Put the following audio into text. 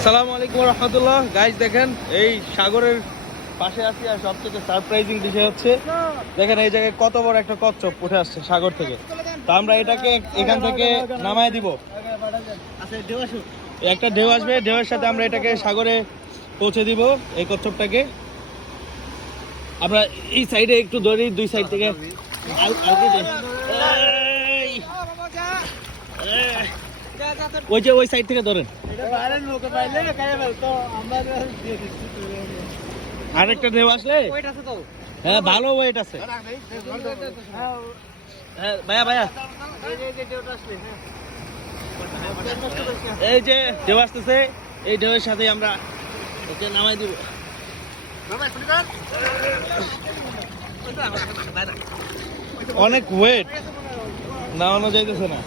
আসসালামু আলাইকুম রহমতুল্লাহ। গাইজ দেখেন এই সাগরের পাশে আছি আর সবচেয়ে সারপ্রাইজিং বিষয় হচ্ছে দেখেন এই জায়গায় কত বড় একটা কচ্ছপ উঠে আসছে সাগর থেকে। তো আমরা এটাকে এখান থেকে নামায় দিব। একটা ঢেউ আসবে, ঢেউয়ের সাথে আমরা এটাকে সাগরে পৌঁছে দিব। এই কচ্ছপটাকে আমরা এই সাইডে একটু ধরি, দুই সাইড থেকে ওই সাইড থেকে ধরেন। আরেকটা ঢেউ আসলে হ্যাঁ ভালো ওয়েট আছে। হ্যাঁ ভাইয়া ভাইয়া এই যে ঢেউ আসতেছে, এই ঢেউয়ের সাথে আমরা ওকে নামাই দিব। অনেক ওয়েট, নামানো যাইতেছে না।